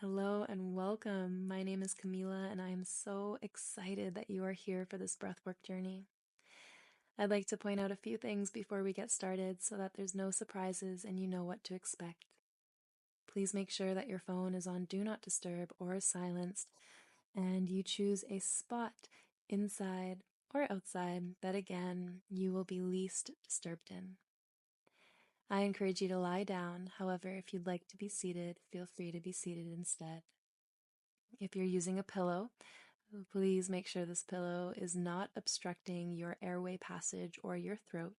Hello and welcome. My name is Camila, and I am so excited that you are here for this breathwork journey. I'd like to point out a few things before we get started so that there's no surprises and you know what to expect. Please make sure that your phone is on Do Not Disturb or silenced, and you choose a spot inside or outside that, again, you will be least disturbed in. I encourage you to lie down. However, if you'd like to be seated, feel free to be seated instead. If you're using a pillow, please make sure this pillow is not obstructing your airway passage or your throat.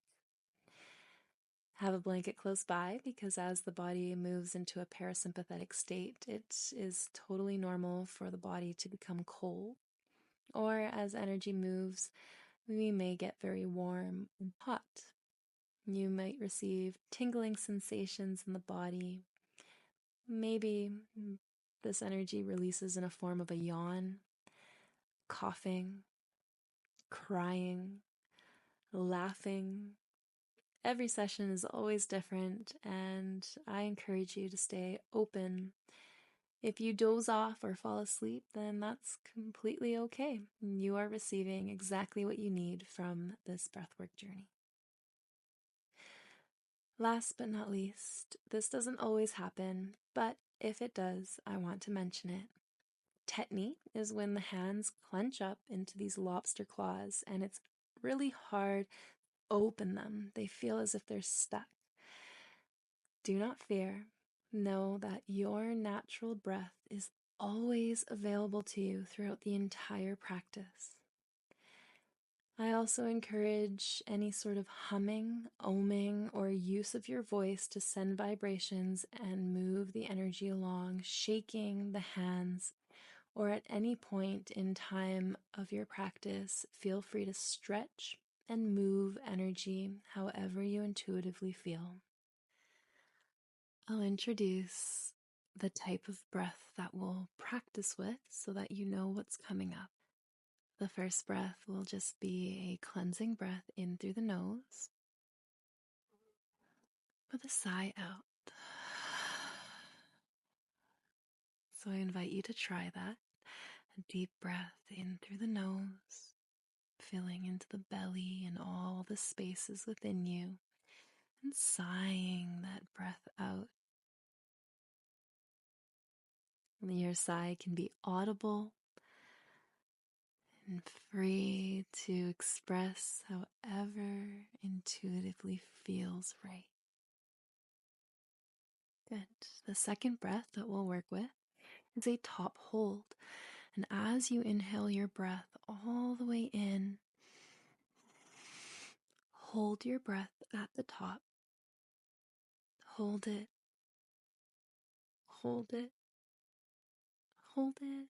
Have a blanket close by because as the body moves into a parasympathetic state, it is totally normal for the body to become cold. Or as energy moves, we may get very warm and hot. You might receive tingling sensations in the body. Maybe this energy releases in a form of a yawn, coughing, crying, laughing. Every session is always different, and I encourage you to stay open. If you doze off or fall asleep, then that's completely okay. You are receiving exactly what you need from this breathwork journey. Last but not least, this doesn't always happen, but if it does, I want to mention it. Tetany is when the hands clench up into these lobster claws, and it's really hard to open them. They feel as if they're stuck. Do not fear. Know that your natural breath is always available to you throughout the entire practice. I also encourage any sort of humming, oming, or use of your voice to send vibrations and move the energy along, shaking the hands, or at any point in time of your practice, feel free to stretch and move energy however you intuitively feel. I'll introduce the type of breath that we'll practice with so that you know what's coming up. The first breath will just be a cleansing breath in through the nose with a sigh out. So I invite you to try that. A deep breath in through the nose, filling into the belly and all the spaces within you, and sighing that breath out. Your sigh can be audible and free to express however intuitively feels right. Good. The second breath that we'll work with is a top hold. And as you inhale your breath all the way in, hold your breath at the top. Hold it, hold it, hold it,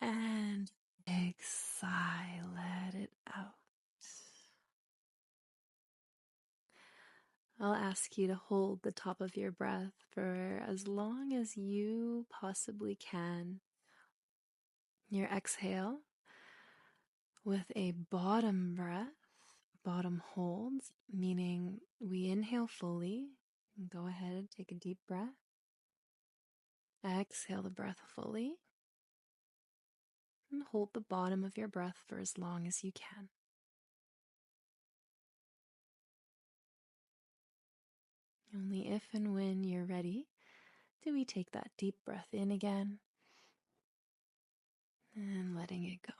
and big sigh, let it out. I'll ask you to hold the top of your breath for as long as you possibly can. Your exhale with a bottom breath, bottom holds, meaning we inhale fully. Go ahead and take a deep breath. Exhale the breath fully. And hold the bottom of your breath for as long as you can. Only if and when you're ready do we take that deep breath in again and letting it go.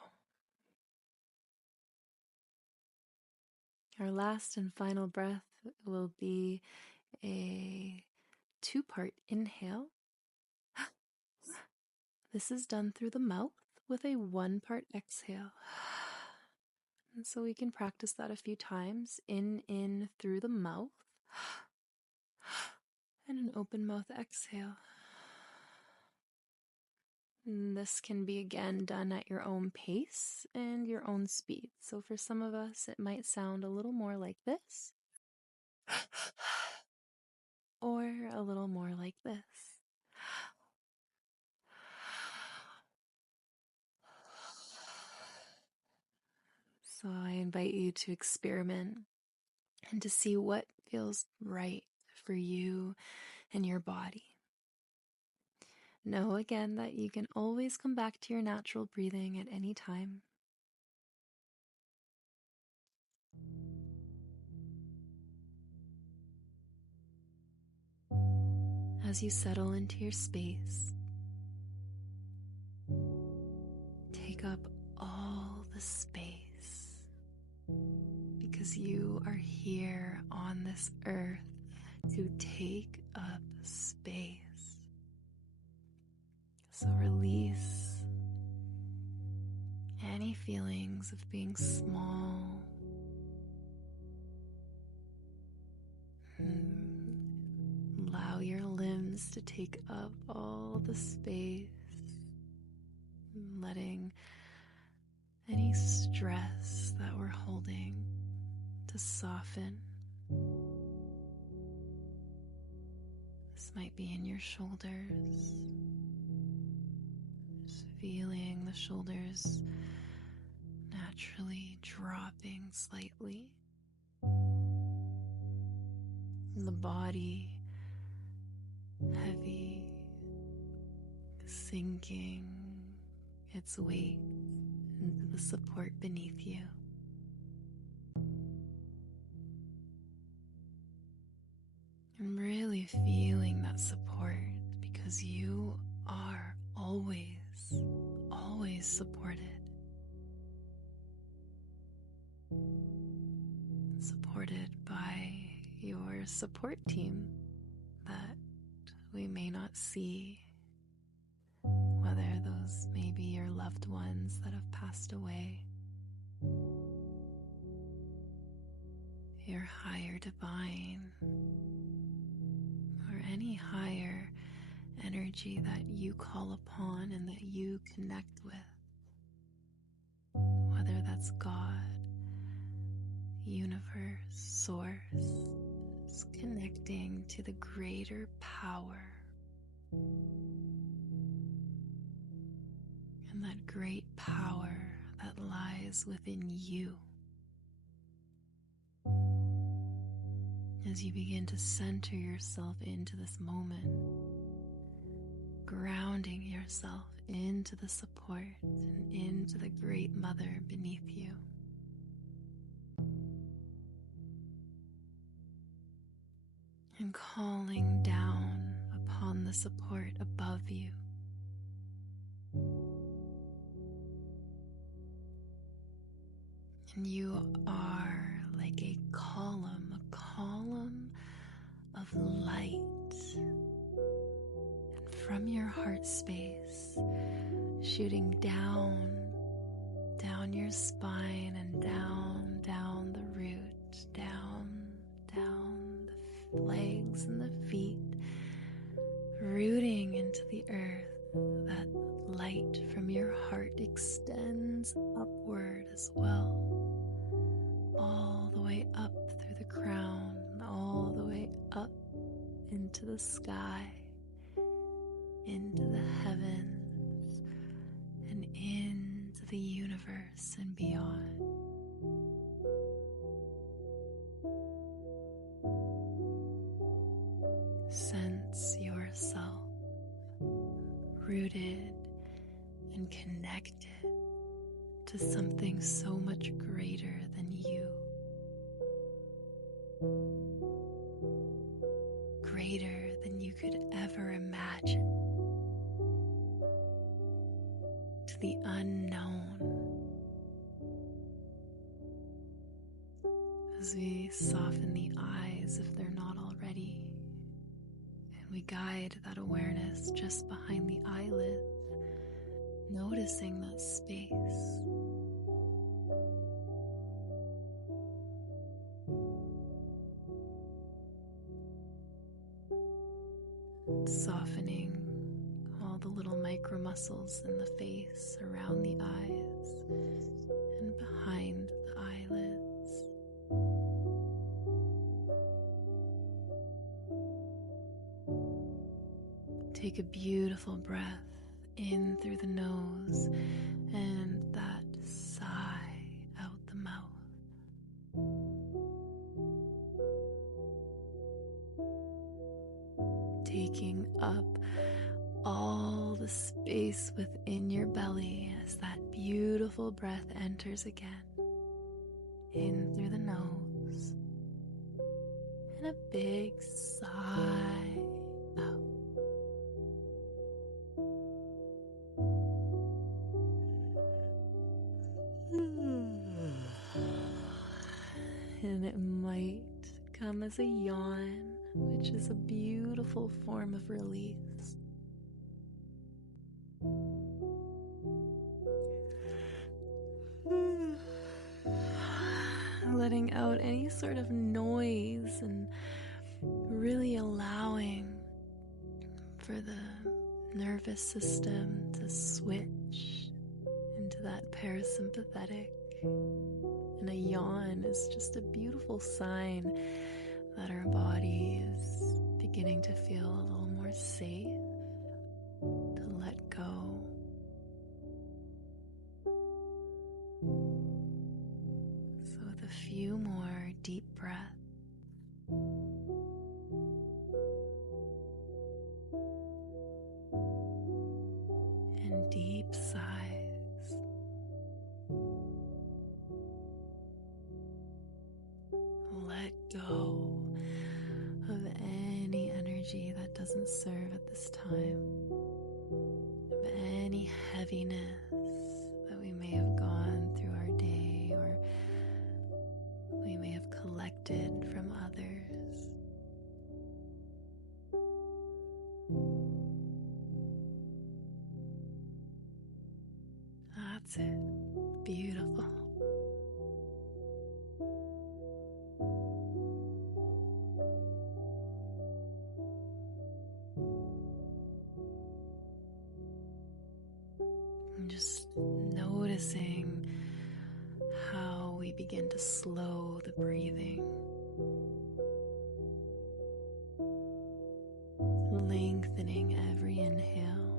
Our last and final breath will be a two-part inhale. This is done through the mouth with a one-part exhale. And so we can practice that a few times. In through the mouth. And an open mouth exhale. And this can be again done at your own pace and your own speed. So for some of us, it might sound a little more like this. Or a little more like this. So I invite you to experiment and to see what feels right for you and your body. Know again that you can always come back to your natural breathing at any time. As you settle into your space, take up all the space because you are here on this earth to take up space. So release any feelings of being small. Allow your limbs to take up all the space, letting any stress that we're holding to soften. This might be in your shoulders, just feeling the shoulders naturally dropping slightly. And the body heavy, sinking its weight into the support beneath you. And really feeling that support because you are always supported. Supported by your support team that we may not see, whether those may be your loved ones that have passed away, your higher divine, or any higher energy that you call upon and that you connect with, whether that's God, universe, source, is connecting to the greater power and that great power that lies within you. As you begin to center yourself into this moment, grounding yourself into the support and into the great mother beneath you. And calling down upon the support above you. And you are like a column of light. And from your heart space, shooting down your spine and down the root, down the legs and the feet, rooting into the earth. That light from your heart extends upward as well, all the way up through the crown, all the way up into the sky, into the heavens, and into the universe and beyond. Sense yourself rooted and connected to something so much greater than you. Greater than you could ever imagine. To the unknown. As we soften the eyes if they're not already, and we guide that awareness just behind the eyelid, noticing that space. Softening all the little micro muscles in the face, around the eyes, and behind the eyelids. Take a beautiful breath in through the nose and that sigh out the mouth. Taking up all the space within your belly as that beautiful breath enters again. In through the nose. And a big sigh out. And it might come as a yawn, which is a beautiful form of release. Letting out any sort of noise and really allowing for the nervous system to switch into that parasympathetic. And a yawn is just a beautiful sign that our body is beginning to feel a little more safe to let go. So with a few more deep breaths, and deep sighs, let go of any energy that doesn't serve at this time, of any heaviness that we may have gone through our day or we may have collected from others. That's it. Beautiful. And just noticing how we begin to slow the breathing, lengthening every inhale,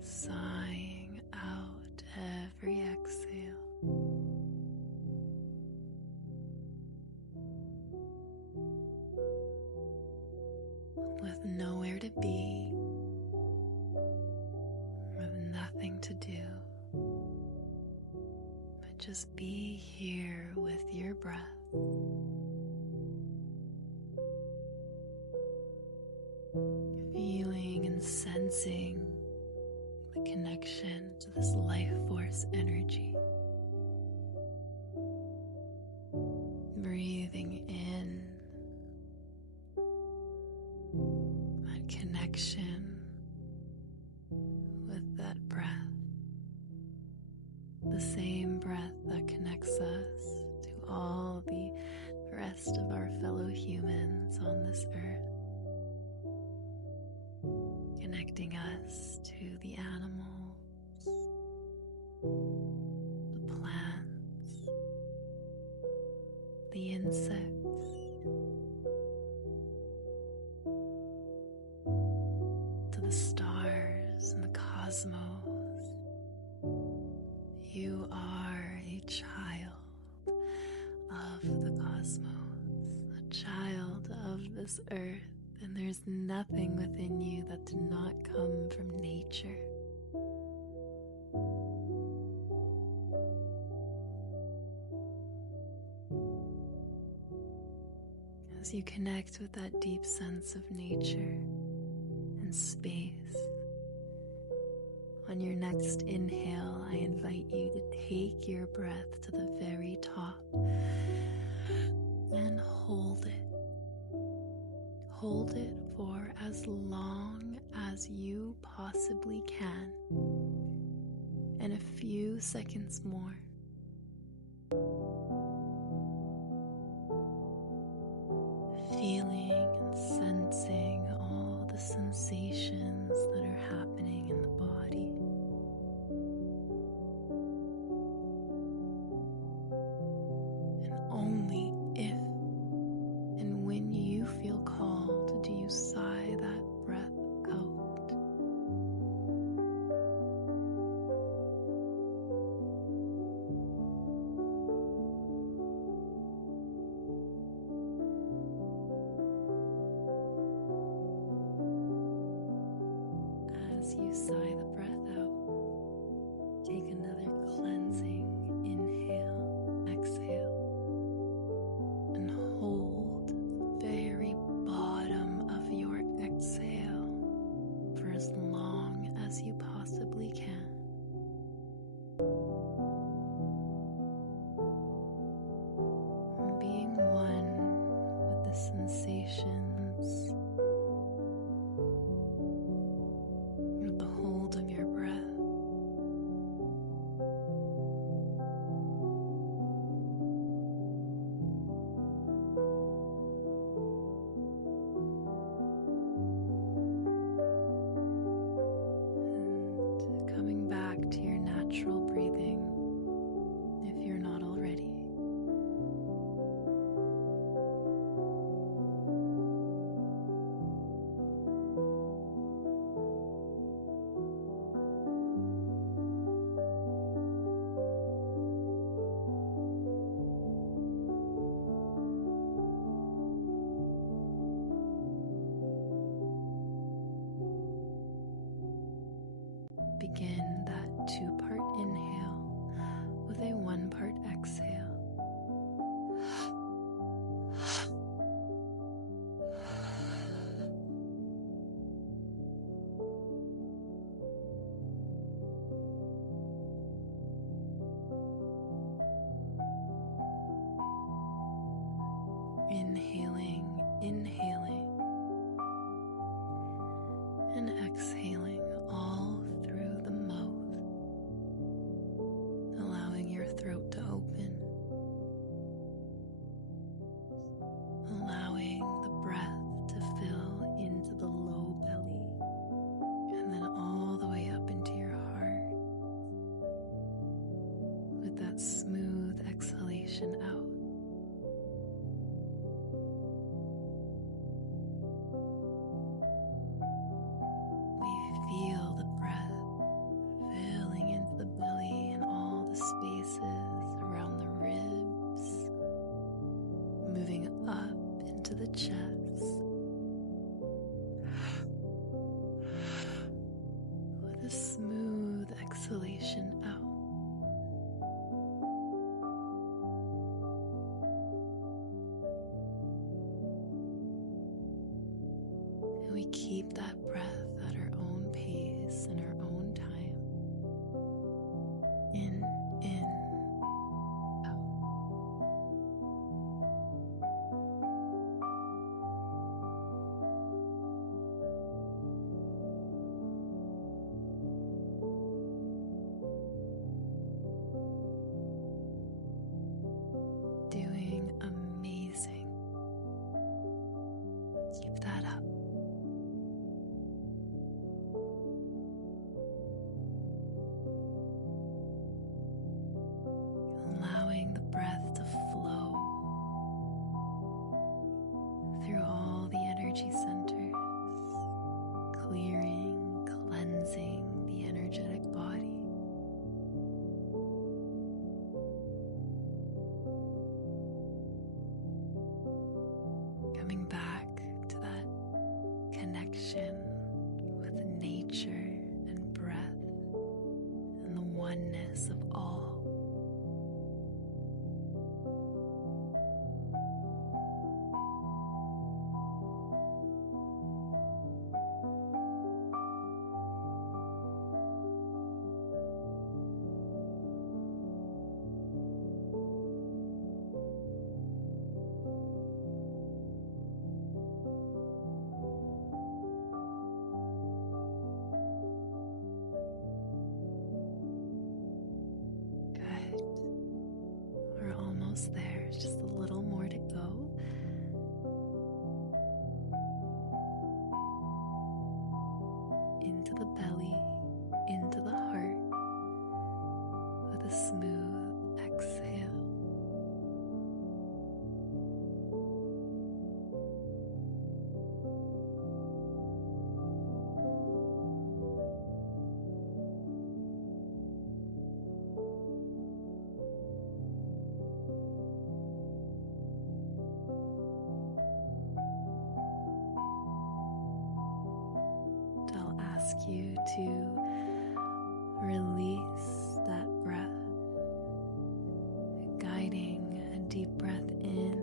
sighing out every exhale. With nowhere to be, with nothing to do, but just be here with your breath. Feeling and sensing the connection to this life force energy. Breathing in that connection with that breath, the same breath that connects us to all the rest of our fellow humans on this earth, connecting us to the animals, the plants, the insects, to the stars and the cosmos. You are a child of the cosmos, a child of this earth, and there's nothing within you that did not come from nature. As you connect with that deep sense of nature and space, on your next inhale, I invite you to take your breath to the very top and hold it. Hold it for as long as you possibly can, and a few seconds more. Feeling and sensing all the sensations that are happening in the body. And only if and when you feel called do you sigh that breath out. as you sigh the breath out, take another cleansing inhale, exhale, and hold the very bottom of your exhale for as long as you possibly can. Being one with the sensations, with the hold of your breath. And coming back to your natural breathing if you're not already. Begin that 2-part inhale with a 1-part exhale. Inhaling, and exhaling all through the mouth, allowing your throat to open, allowing the breath to fill into the low belly, and then all the way up into your heart, with that smooth exhalation out. Feel the breath filling into the belly and all the spaces around the ribs, moving up into the chest with a smooth exhalation out. And we keep that breath at our own pace and our own time. In, out. Doing amazing. Keep that up. Allowing the breath to flow through all the energy centers, clearing, cleansing the energetic body. Coming back to that connection with nature and breath and the oneness of all. We're almost there, just a little more to go. Into the belly, into the heart, with a smooth exhale. ask you to release that breath, guiding a deep breath in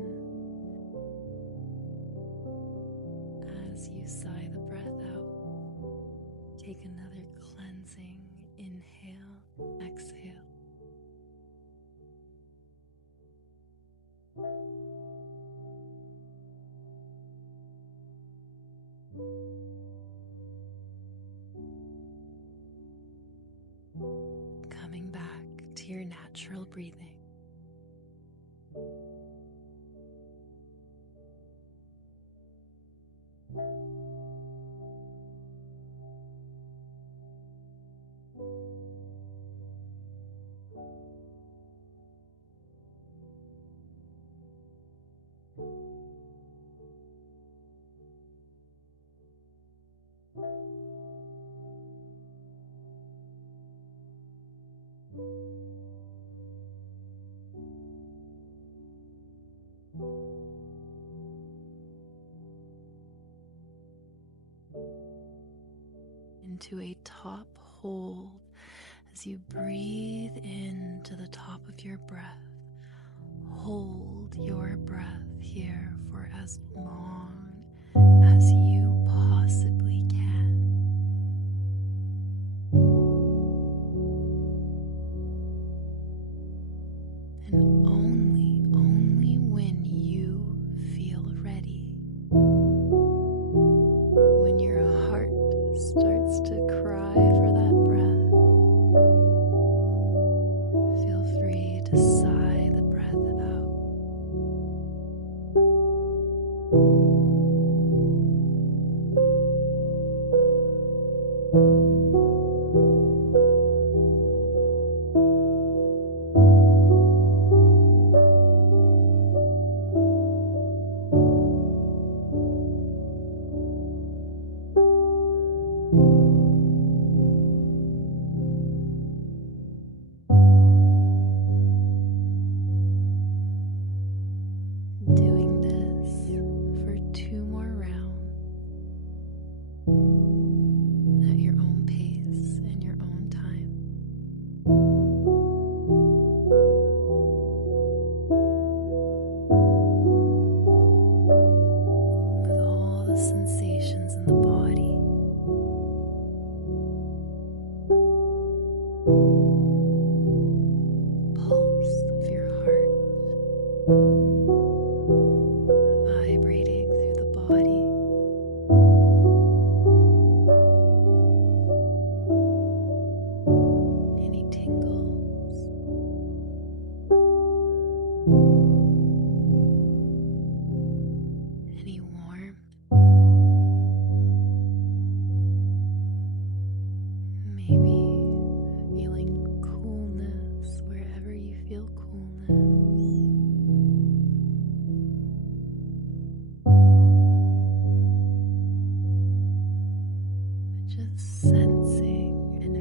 as you sigh the breath out. Take another cleansing inhale, exhale. Coming back to your natural breathing. Into a top hold as you breathe into the top of your breath. Hold your breath here for as long as you possibly can. And only when you feel ready, when your heart starts to cry for that breath, feel free to sigh the breath out. Doing this for 2 more rounds at your own pace and your own time. With all the sensations in the body, pulse of your heart vibrating through the body, any tingles, any warmth, maybe feeling coolness wherever you feel coolness. Just sensing and